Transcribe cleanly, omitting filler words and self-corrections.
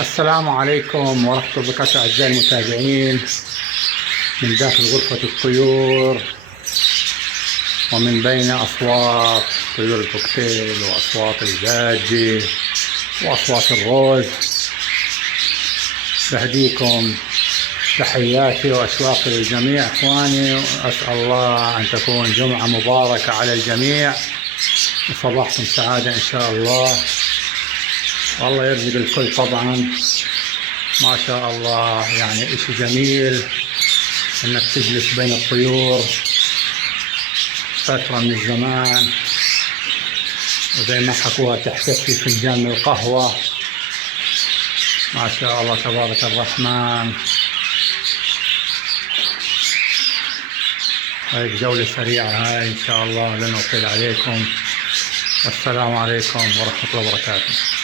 السلام عليكم ورحمة الله وبركاته أعزائي المتابعين من داخل غرفة الطيور ومن بين أصوات طيور الكوكتيل وأصوات الجاجي وأصوات الروز. بهديكم تحياتي وأشواقي للجميع إخواني، وأسأل الله أن تكون جمعة مباركة على الجميع وصباحكم سعادة إن شاء الله، والله يرزق الكل طبعا. ما شاء الله يعني اشي جميل انك تجلس بين الطيور فترة من الزمان، وزي ما حكوها تحتك في فنجان القهوة. ما شاء الله تبارك الرحمن. هيك جولة سريعة هاي إن شاء الله، لن أطيل عليكم، والسلام عليكم ورحمة الله وبركاته.